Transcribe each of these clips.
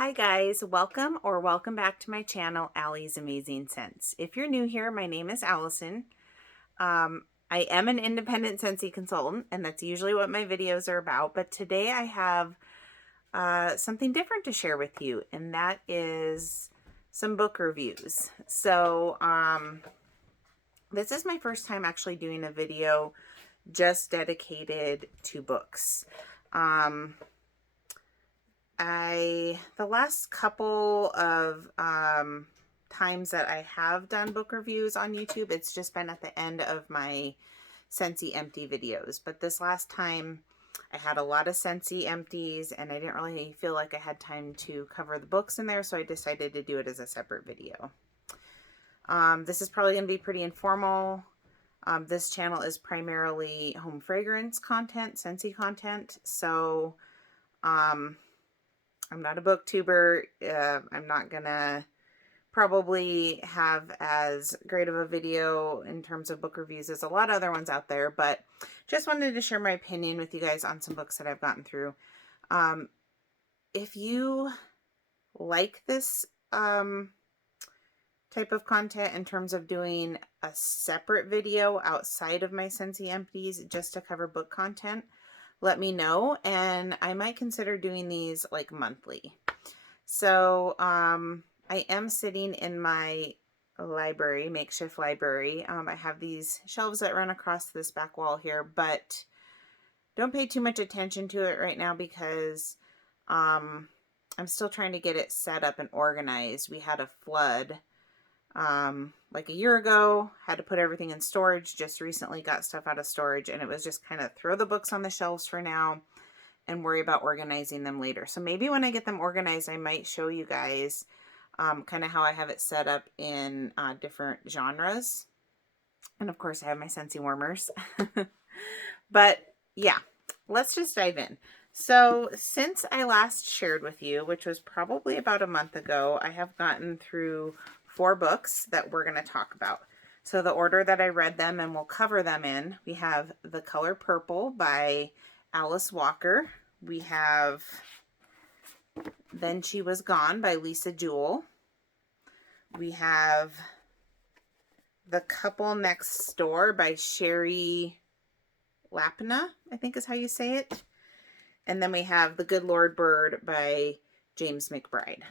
Hi guys, welcome back to my channel, Allie's Amazing Sense. If you're new here, my name is Allison. I am an independent Scentsy consultant, and that's usually what my videos are about, but today I have something different to share with you, and that is some book reviews. This is my first time actually doing a video just dedicated to books. The last couple of times that I have done book reviews on YouTube, it's just been at the end of my Scentsy Empty videos. But this last time I had a lot of Scentsy Empties and I didn't really feel like I had time to cover the books in there, so I decided to do it as a separate video. This is probably going to be pretty informal. This channel is primarily home fragrance content, Scentsy content, so I'm not a booktuber. I'm not gonna probably have as great of a video in terms of book reviews as a lot of other ones out there, but just wanted to share my opinion with you guys on some books that I've gotten through. If you like this type of content in terms of doing a separate video outside of my Scentsy Empties just to cover book content, let me know, and I might consider doing these like monthly. So I am sitting in my library, makeshift library. I have these shelves that run across this back wall here, but don't pay too much attention to it right now because I'm still trying to get it set up and organized. We had a flood like a year ago, had to put everything in storage, just recently got stuff out of storage, and it was just kind of throw the books on the shelves for now and worry about organizing them later. So maybe when I get them organized, I might show you guys kind of how I have it set up in different genres. And of course I have my Scentsy warmers. But yeah, let's just dive in. So since I last shared with you, which was probably about a month ago, I have gotten through 4 books that we're going to talk about. So the order that I read them and we'll cover them in, we have The Color Purple by Alice Walker. We have Then She Was Gone by Lisa Jewell. We have The Couple Next Door by Sherry Lapina, I think is how you say it. And then we have The Good Lord Bird by James McBride.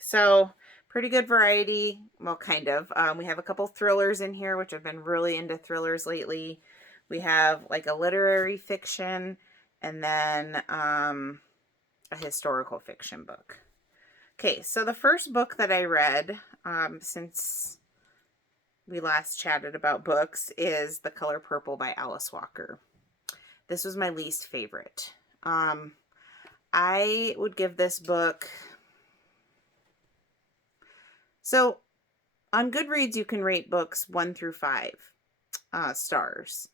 So pretty good variety. Well, kind of. We have a couple thrillers in here, which I've been really into thrillers lately. We have like a literary fiction and then a historical fiction book. Okay, so the first book that I read since we last chatted about books is The Color Purple by Alice Walker. This was my least favorite. I would give this book... So on Goodreads, you can rate books 1 through 5 stars.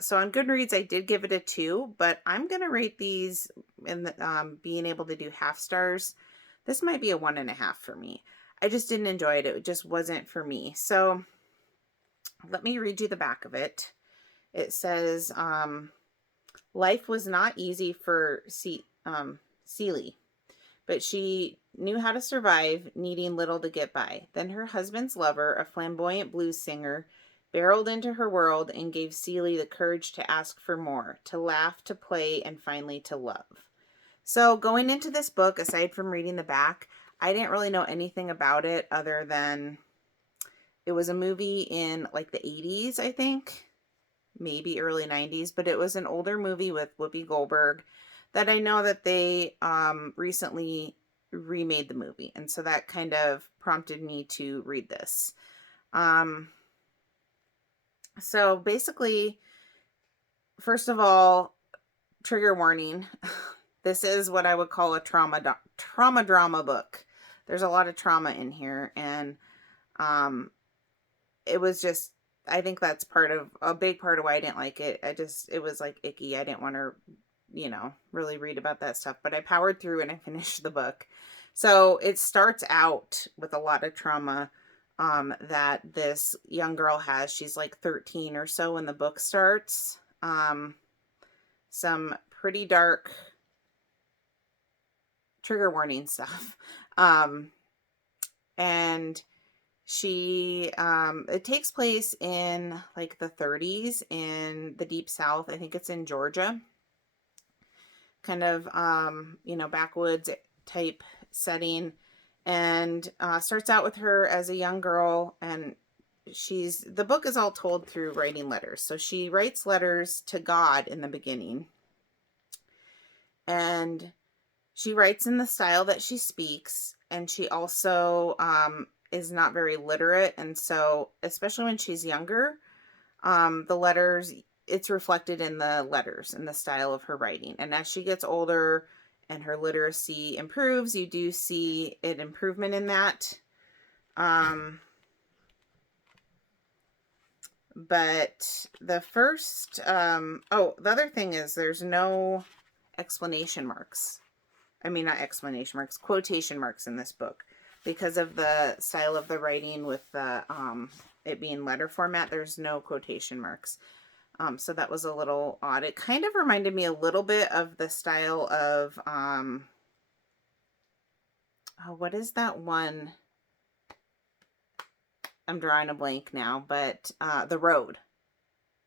So on Goodreads, I did give it a 2, but I'm going to rate these and being able to do half stars. This might be a 1.5 for me. I just didn't enjoy it. It just wasn't for me. So let me read you the back of it. It says, life was not easy for Celie, but she knew how to survive, needing little to get by. Then her husband's lover, a flamboyant blues singer, barreled into her world and gave Celie the courage to ask for more, to laugh, to play, and finally to love. So going into this book, aside from reading the back, I didn't really know anything about it other than it was a movie in like the 80s, I think, maybe early 90s, but it was an older movie with Whoopi Goldberg that I know that they recently remade the movie. And so that kind of prompted me to read this. So basically, first of all, trigger warning. This is what I would call a trauma drama book. There's a lot of trauma in here, and it was just, I think that's a big part of why I didn't like it. It was like icky. I didn't want to, really read about that stuff, but I powered through and I finished the book. So it starts out with a lot of trauma that this young girl has. She's like 13 or so when the book starts. Some pretty dark trigger warning stuff. And she, it takes place in like the 30s in the Deep South. I think it's in Georgia. Kind of, backwoods type setting. And starts out with her as a young girl, and the book is all told through writing letters. So she writes letters to God in the beginning. And she writes in the style that she speaks, and she also is not very literate. And so, especially when she's younger, the letters, it's reflected in the letters and the style of her writing. And as she gets older and her literacy improves, you do see an improvement in that. But the first, the other thing is there's no explanation marks. I mean, not explanation marks, quotation marks in this book. Because of the style of the writing with the, it being letter format, there's no quotation marks. So that was a little odd. It kind of reminded me a little bit of the style of, what is that one? I'm drawing a blank now, but The Road,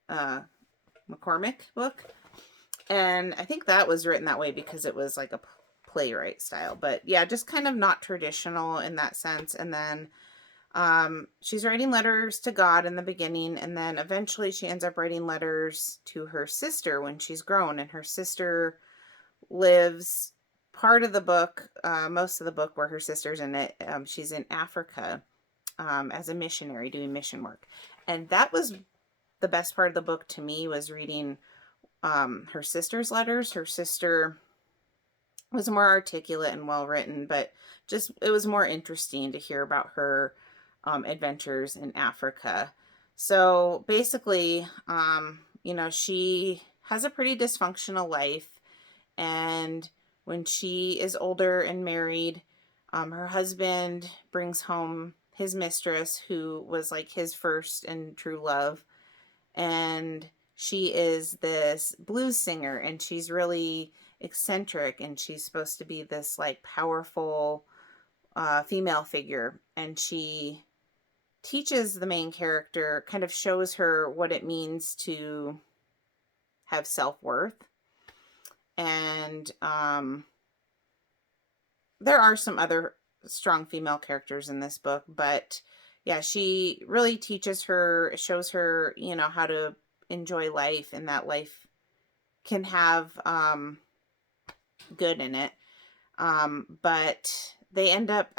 McCormick book. And I think that was written that way because it was like a playwright style. But yeah, just kind of not traditional in that sense. And then she's writing letters to God in the beginning, and then eventually she ends up writing letters to her sister when she's grown, and her sister lives part of the book, most of the book where her sister's in it, she's in Africa as a missionary doing mission work. And that was the best part of the book to me, was reading her sister's letters. Her sister was more articulate and well written, but just it was more interesting to hear about her adventures in Africa. So basically, she has a pretty dysfunctional life, and when she is older and married, her husband brings home his mistress, who was like his first and true love, and she is this blues singer, and she's really eccentric, and she's supposed to be this like powerful female figure, and she teaches the main character, kind of shows her what it means to have self-worth. And there are some other strong female characters in this book, but yeah, she really teaches her, shows her, how to enjoy life, and that life can have good in it. But they end up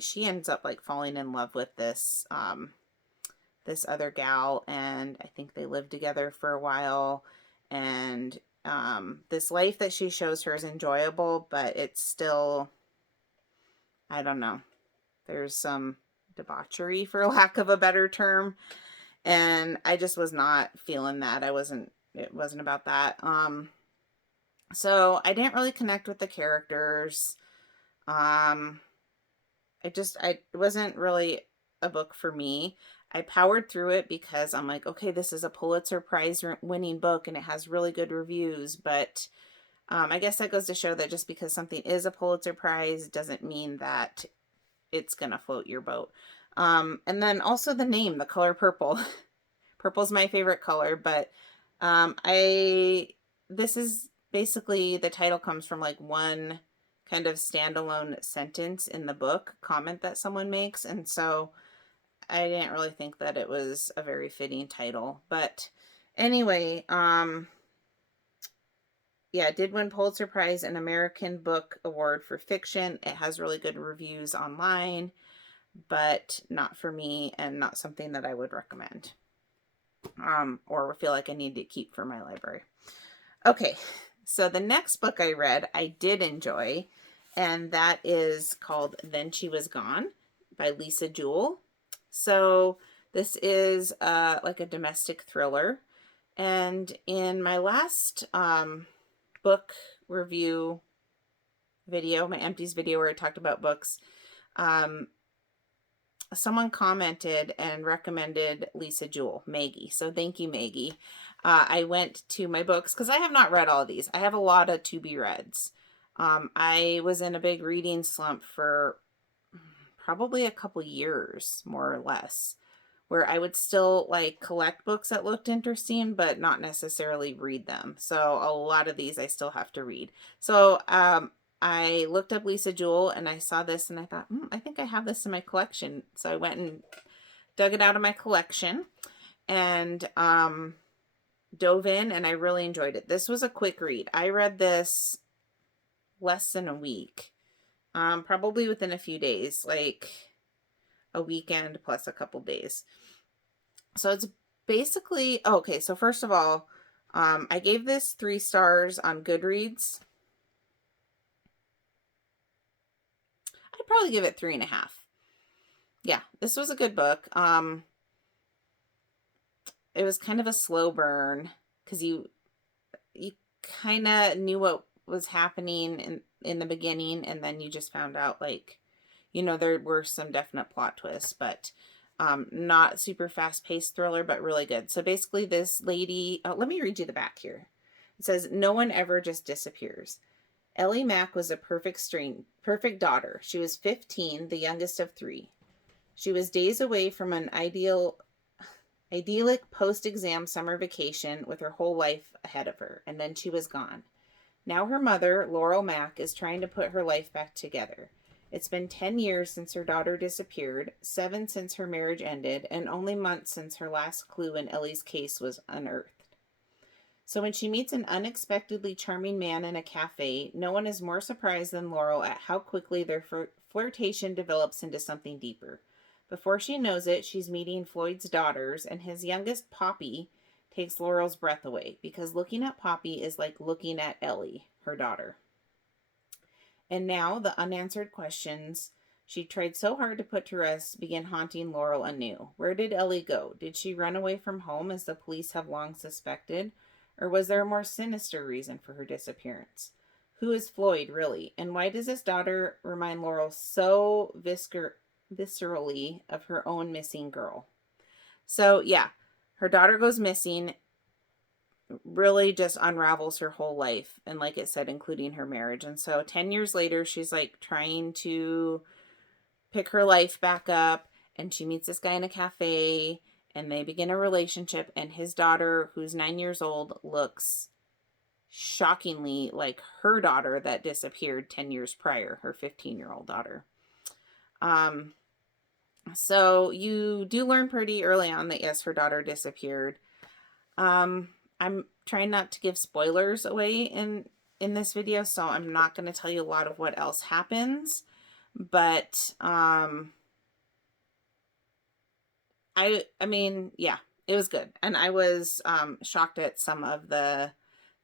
she ends up like falling in love with this this other gal, and I think they live together for a while, and this life that she shows her is enjoyable, but it's still, I don't know, there's some debauchery, for lack of a better term, and I just was not feeling that. It wasn't about that. So I didn't really connect with the characters. It wasn't really a book for me. I powered through it because I'm like, okay, this is a Pulitzer Prize winning book and it has really good reviews. But I guess that goes to show that just because something is a Pulitzer Prize doesn't mean that it's going to float your boat. And then also the name, the color purple. Purple's my favorite color, but this is basically, the title comes from like one kind of standalone sentence in the book, comment that someone makes, and so I didn't really think that it was a very fitting title. But anyway, it did win Pulitzer Prize and American Book Award for fiction. It has really good reviews online, but not for me, and not something that I would recommend or feel like I need to keep for my library. Okay, so the next book I read, I did enjoy, and that is called Then She Was Gone by Lisa Jewell. So this is like a domestic thriller. And in my last book review video, my Empties video where I talked about books, someone commented and recommended Lisa Jewell, Maggie. So thank you, Maggie. I went to my books because I have not read all of these. I have a lot of to-be-reads. I was in a big reading slump for probably a couple years, more or less, where I would still like collect books that looked interesting, but not necessarily read them. So a lot of these I still have to read. So I looked up Lisa Jewell and I saw this and I thought, I think I have this in my collection. So I went and dug it out of my collection and dove in, and I really enjoyed it. This was a quick read. I read this less than a week, probably within a few days, like a weekend plus a couple days. So it's basically, okay, so first of all, I gave this 3 stars on Goodreads. I'd probably give it 3.5. Yeah, this was a good book. It was kind of a slow burn because you kind of knew what was happening in the beginning, and then you just found out, like, there were some definite plot twists, but not super fast-paced thriller, but really good. So basically this lady, let me read you the back here. It says, no one ever just disappears. Ellie Mack was a perfect daughter. She was 15, the youngest of 3. She was days away from an idyllic post-exam summer vacation with her whole life ahead of her, and then she was gone. Now her mother, Laurel Mack, is trying to put her life back together. It's been 10 years since her daughter disappeared, 7 since her marriage ended, and only months since her last clue in Ellie's case was unearthed. So when she meets an unexpectedly charming man in a cafe, no one is more surprised than Laurel at how quickly their flirtation develops into something deeper. Before she knows it, she's meeting Floyd's daughters, and his youngest, Poppy, takes Laurel's breath away, because looking at Poppy is like looking at Ellie, her daughter. And now the unanswered questions she tried so hard to put to rest begin haunting Laurel anew. Where did Ellie go? Did she run away from home as the police have long suspected? Or was there a more sinister reason for her disappearance? Who is Floyd, really? And why does his daughter remind Laurel so viscerally of her own missing girl? So, yeah, her daughter goes missing, really just unravels her whole life. And like it said, including her marriage. And so 10 years later, she's like trying to pick her life back up. And she meets this guy in a cafe and they begin a relationship. And his daughter, who's 9 years old, looks shockingly like her daughter that disappeared 10 years prior, her 15-year-old daughter. So you do learn pretty early on that, yes, her daughter disappeared. I'm trying not to give spoilers away in this video, so I'm not going to tell you a lot of what else happens, but I mean, yeah, it was good. And I was shocked at some of the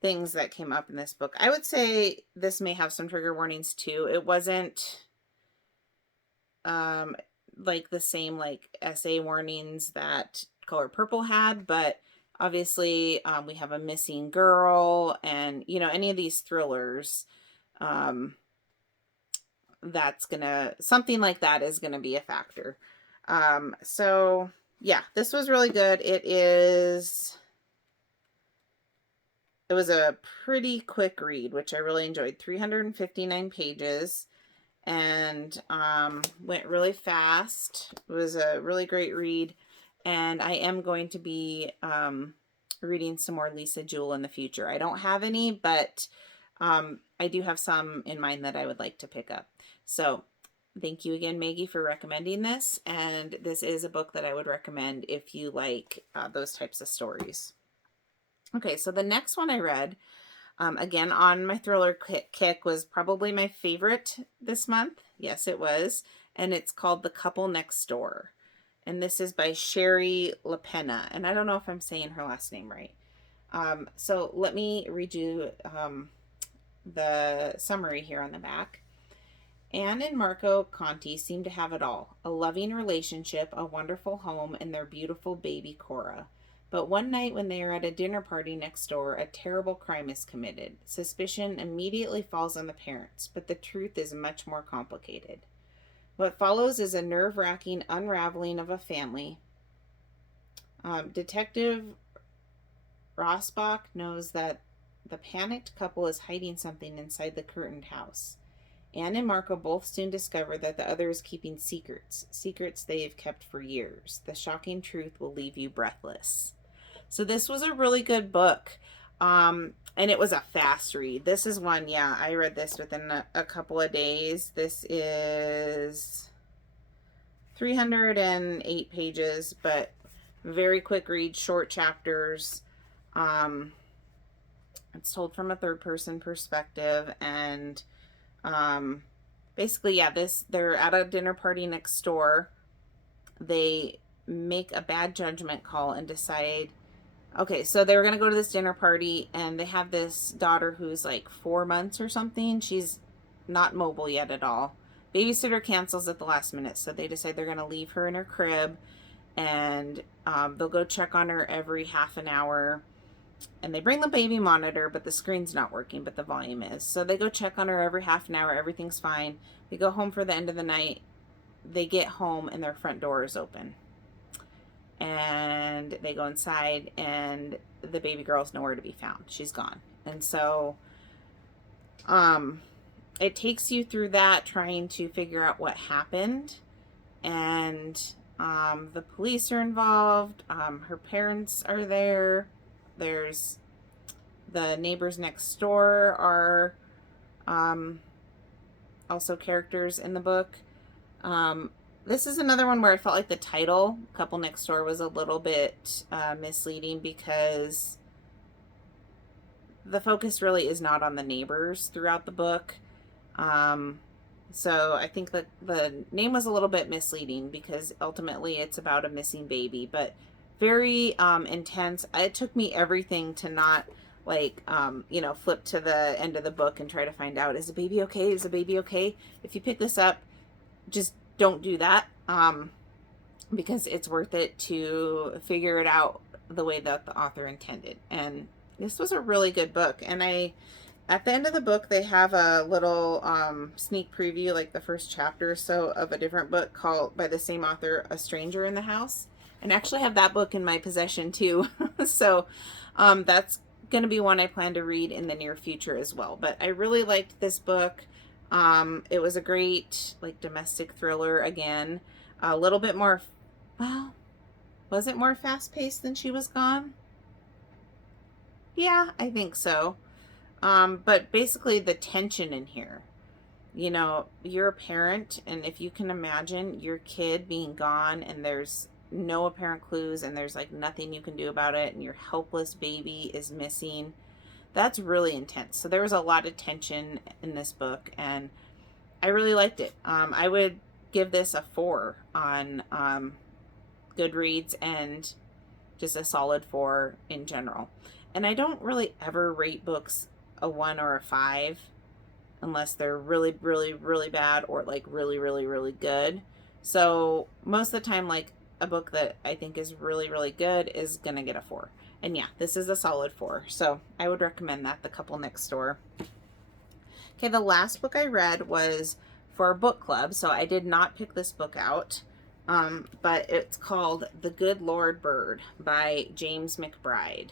things that came up in this book. I would say this may have some trigger warnings too. It wasn't like the same like essay warnings that Color Purple had, but obviously we have a missing girl, and any of these thrillers, that's gonna, something like that is gonna be a factor. So yeah, this was really good. It was a pretty quick read, which I really enjoyed. 359 pages. And went really fast. It was a really great read, and I am going to be reading some more Lisa Jewell in the future. I don't have any, but I do have some in mind that I would like to pick up. So thank you again, Maggie, for recommending this, and this is a book that I would recommend if you like those types of stories. Okay, so the next one I read, again, on my thriller kick, was probably my favorite this month. Yes, it was. And it's called The Couple Next Door. And this is by Sherry LaPena. And I don't know if I'm saying her last name right. So let me read you the summary here on the back. Anne and Marco Conti seem to have it all. A loving relationship, a wonderful home, and their beautiful baby Cora. But one night when they are at a dinner party next door, a terrible crime is committed. Suspicion immediately falls on the parents, but the truth is much more complicated. What follows is a nerve-wracking unraveling of a family. Detective Rosbach knows that The panicked couple is hiding something inside the curtained house. Anne and Marco both soon discover that the other is keeping secrets they have kept for years. The shocking truth will leave you breathless. So this was a really good book. And it was a fast read. This is one, yeah, I read this within a couple of days. This is 308 pages, but very quick read, short chapters. It's told from a third person perspective, and basically, yeah, they're at a dinner party next door. They make a bad judgment call and decide, okay, so they were going to go to this dinner party, and they have this daughter who's like 4 months or something. She's not mobile yet at all. Babysitter cancels at the last minute, so they decide they're going to leave her in her crib, and they'll go check on her every half an hour. And they bring the baby monitor, but the screen's not working, but the volume is. So they go check on her every half an hour. Everything's fine. They go home for the end of the night. They get home, and their front door is open. And they go inside, and the baby girl's nowhere to be found. She's gone. And so it takes you through that, trying to figure out what happened. And the police are involved. Her parents are there. There's the neighbors next door are also characters in the book. This is another one where I felt like the title, Couple Next Door, was a little bit misleading, because the focus really is not on the neighbors throughout the book. So I think that the name was a little bit misleading, because ultimately it's about a missing baby, but very intense. It took me everything to not flip to the end of the book and try to find out, is the baby okay? Is the baby okay? If you pick this up, just don't do that, because it's worth it to figure it out the way that the author intended. And this was a really good book. And at the end of the book, they have a little sneak preview, like the first chapter or so, of a different book called, by the same author, A Stranger in the House. And I actually have that book in my possession too. So that's going to be one I plan to read in the near future as well. But I really liked this book. It was a great domestic thriller again. A little bit more, well, was it more fast-paced than She Was Gone? Yeah, I think so. But basically the tension in here, you're a parent, and if you can imagine your kid being gone and there's no apparent clues and there's nothing you can do about it, and your helpless baby is missing, that's really intense. So there was a lot of tension in this book, and I really liked it. I would give this a 4 on Goodreads, and just a solid 4 in general. And I don't really ever rate books a 1 or a 5 unless they're really, really, really bad, or really, really, really good. So most of the time, a book that I think is really, really good is gonna get a 4. And yeah, this is a solid 4. So I would recommend that, The Couple Next Door. Okay, the last book I read was for a book club, so I did not pick this book out. But it's called The Good Lord Bird by James McBride.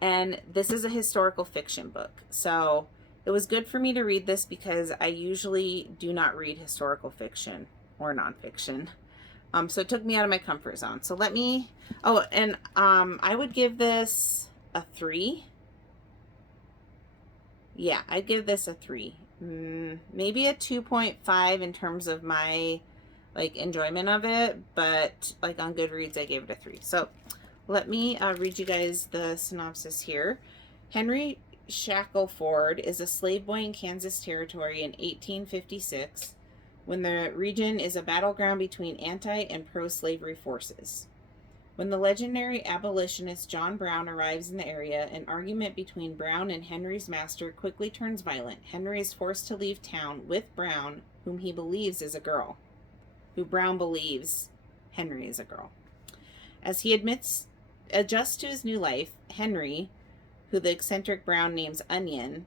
And this is a historical fiction book. So it was good for me to read this, because I usually do not read historical fiction or nonfiction. So it took me out of my comfort zone. So I would give this a 3. Yeah, I'd give this a 3. Maybe a 2.5 in terms of my enjoyment of it, but on Goodreads I gave it a 3. So let me read you guys the synopsis here. Henry Shackelford is a slave boy in Kansas Territory in 1856, when the region is a battleground between anti and pro-slavery forces. When the legendary abolitionist John Brown arrives in the area, an argument between Brown and Henry's master quickly turns violent. Henry is forced to leave town with Brown, whom he believes is a girl. Who Brown believes Henry is a girl. As he adjusts to his new life, Henry, who the eccentric Brown names Onion,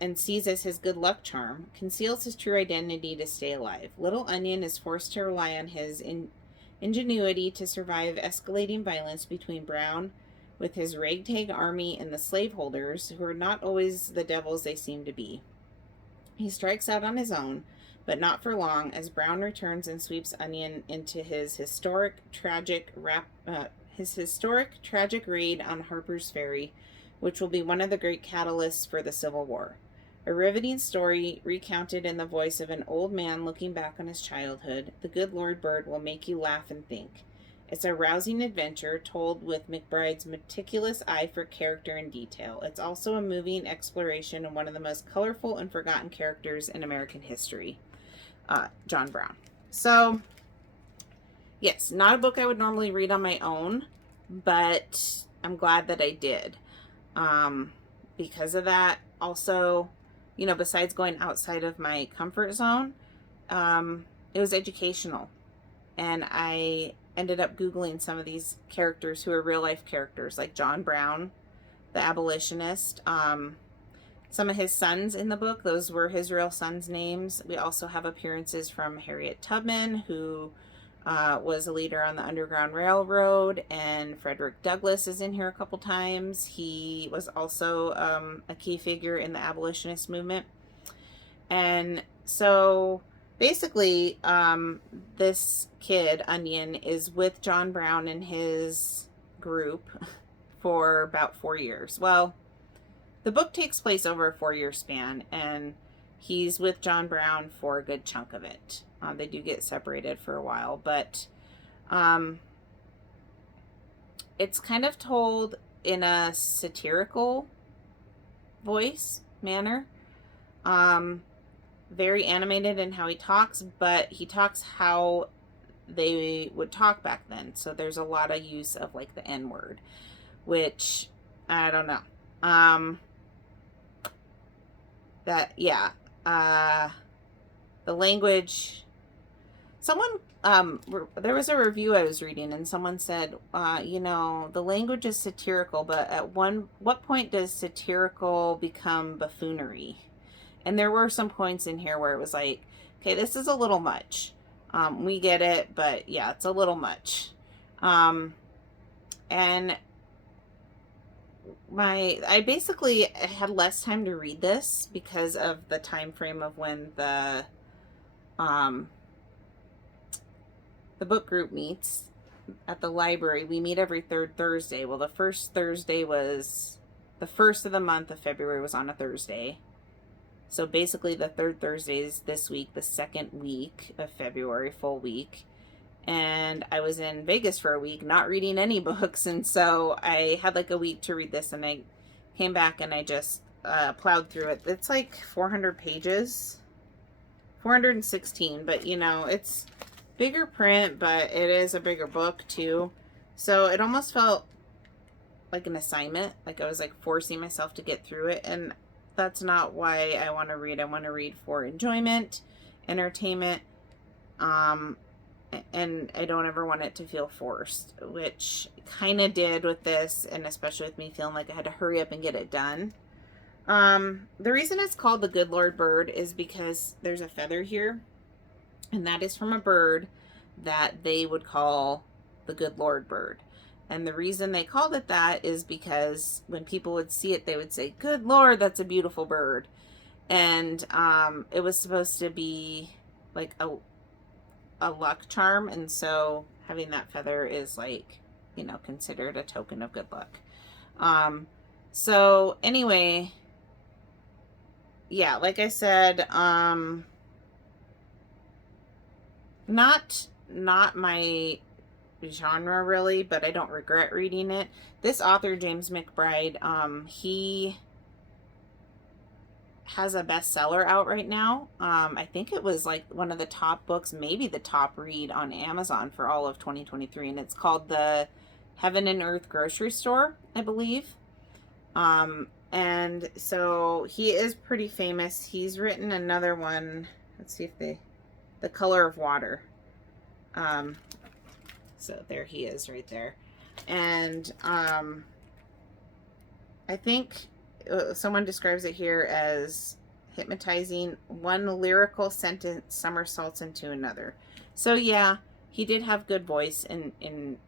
and sees as his good luck charm, conceals his true identity to stay alive. Little Onion is forced to rely on his ingenuity to survive escalating violence between Brown, with his ragtag army and the slaveholders, who are not always the devils they seem to be. He strikes out on his own, but not for long, as Brown returns and sweeps Onion into his historic tragic raid on Harper's Ferry, which will be one of the great catalysts for the Civil War. A riveting story recounted in the voice of an old man looking back on his childhood, The Good Lord Bird will make you laugh and think. It's a rousing adventure told with McBride's meticulous eye for character and detail. It's also a moving exploration of one of the most colorful and forgotten characters in American history, John Brown. So, yes, not a book I would normally read on my own, but I'm glad that I did. Because of that, also, you know, besides going outside of my comfort zone, it was educational. And I ended up Googling some of these characters who are real life characters, like John Brown, the abolitionist. Some of his sons in the book, those were his real sons' names. We also have appearances from Harriet Tubman, who was a leader on the Underground Railroad, and Frederick Douglass is in here a couple times. He was also a key figure in the abolitionist movement. And so basically, this kid, Onion, is with John Brown and his group for about 4 years. Well, the book takes place over a 4-year span, and he's with John Brown for a good chunk of it. They do get separated for a while, but it's kind of told in a satirical manner. Very animated in how he talks, but he talks how they would talk back then. So there's a lot of use of like the N-word, which I don't know. The language, there was a review I was reading, and someone said, the language is satirical, but at what point does satirical become buffoonery? And there were some points in here where it was like, okay, this is a little much. We get it, but yeah, it's a little much. And I basically had less time to read this because of the time frame of when the book group meets at the library. We meet every third Thursday. Well, the first Thursday was the first of the month of February was on a Thursday. So basically the third Thursday is this week, the second week of February, full week. And I was in Vegas for a week, not reading any books. And so I had like a week to read this, and I came back and I just plowed through it. It's like 400 pages, 416, but it's bigger print, but it is a bigger book too. So it almost felt like an assignment, like I was like forcing myself to get through it. And that's not why I want to read. I want to read for enjoyment, entertainment, and I don't ever want it to feel forced, which kind of did with this, and especially with me feeling like I had to hurry up and get it done. The reason it's called The Good Lord Bird is because there's a feather here, and that is from a bird that they would call the Good Lord Bird. And the reason they called it that is because when people would see it, they would say, "Good Lord, that's a beautiful bird." And it was supposed to be like a luck charm. And so having that feather is like, considered a token of good luck. So anyway, yeah, like I said, not my genre really, but I don't regret reading it. This author, James McBride, he has a bestseller out right now. I think it was like one of the top books, maybe the top read on Amazon for all of 2023, and it's called The Heaven and Earth Grocery Store, I believe. And so he is pretty famous. He's written another one. Let's see if The Color of Water. So there he is right there. And I think someone describes it here as hypnotizing. One lyrical sentence somersaults into another. So yeah, he did have good voice in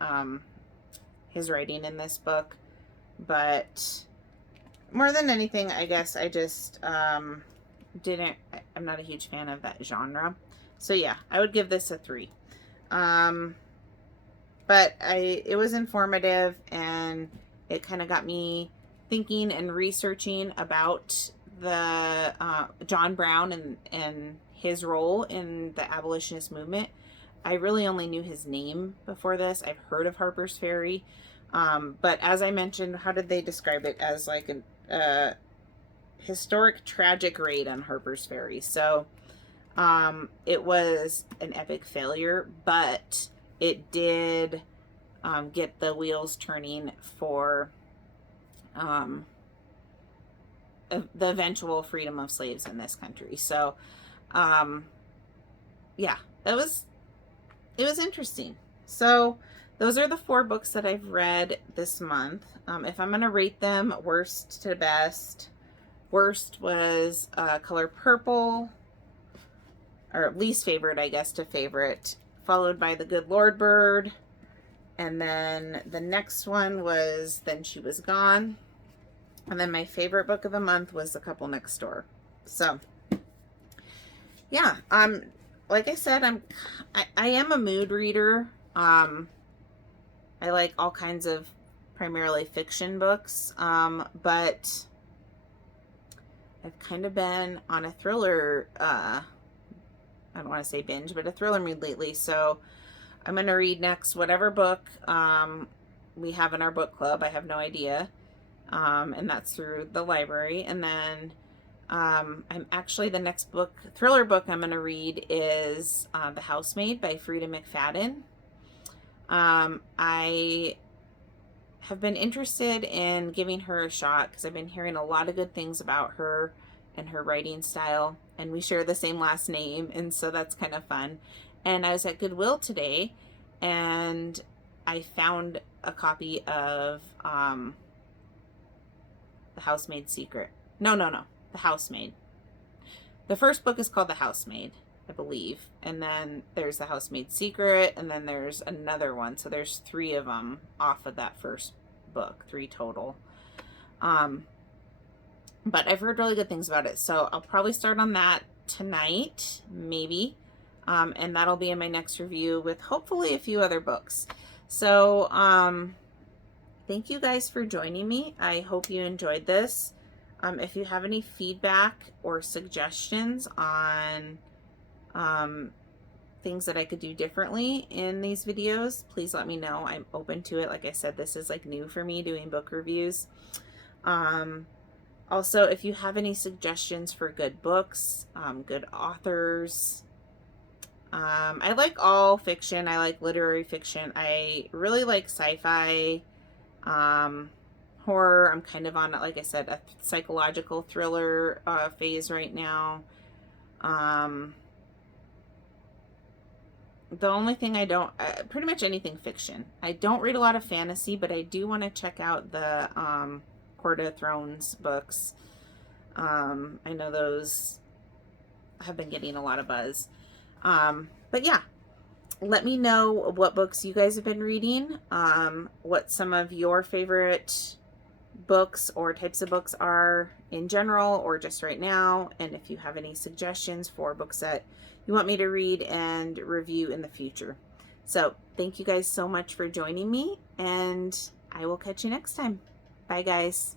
his writing in this book. but more than anything, I guess I just I'm not a huge fan of that genre. So yeah, I would give this a 3. But it was informative, and it kind of got me thinking and researching about the John Brown and his role in the abolitionist movement. I really only knew his name before this. I've heard of Harper's Ferry, but as I mentioned, how did they describe it? As like a historic tragic raid on Harper's Ferry. So it was an epic failure, but it did get the wheels turning for the eventual freedom of slaves in this country. So yeah, it was interesting. So those are the 4 books that I've read this month. If I'm going to rate them worst to best, worst was Color Purple, or least favorite, I guess, to favorite, followed by The Good Lord Bird, and then the next one was Then She Was Gone, and then my favorite book of the month was The Couple Next Door. So yeah, like I said, I am a mood reader. I like all kinds of primarily fiction books, but I've kind of been on a thriller, I don't want to say binge, but a thriller mood lately. So I'm going to read next whatever book we have in our book club. I have no idea. And that's through the library. And then I'm actually, the next thriller book I'm going to read is The Housemaid by Frida McFadden. I have been interested in giving her a shot because I've been hearing a lot of good things about her and her writing style, and we share the same last name, and so that's kind of fun. And I was at Goodwill today, and I found a copy of The Housemaid's Secret. No, The Housemaid. The first book is called The Housemaid, I believe, and then there's The Housemaid's Secret, and then there's another one. So there's 3 of them off of that first book, 3 total. But I've heard really good things about it, so I'll probably start on that tonight, maybe, and that'll be in my next review with hopefully a few other books. So thank you guys for joining me. I hope you enjoyed this. If you have any feedback or suggestions on things that I could do differently in these videos, please let me know. I'm open to it. Like I said, this is like new for me, doing book reviews. Also, if you have any suggestions for good books, good authors, I like all fiction. I like literary fiction. I really like sci-fi, horror. I'm kind of on, like I said, a psychological thriller phase right now. The only thing I don't, pretty much anything fiction. I don't read a lot of fantasy, but I do want to check out the Court of Thrones books. I know those have been getting a lot of buzz. But yeah, let me know what books you guys have been reading, what some of your favorite books or types of books are in general or just right now, and if you have any suggestions for books that you want me to read and review in the future. So thank you guys so much for joining me, and I will catch you next time. Bye guys.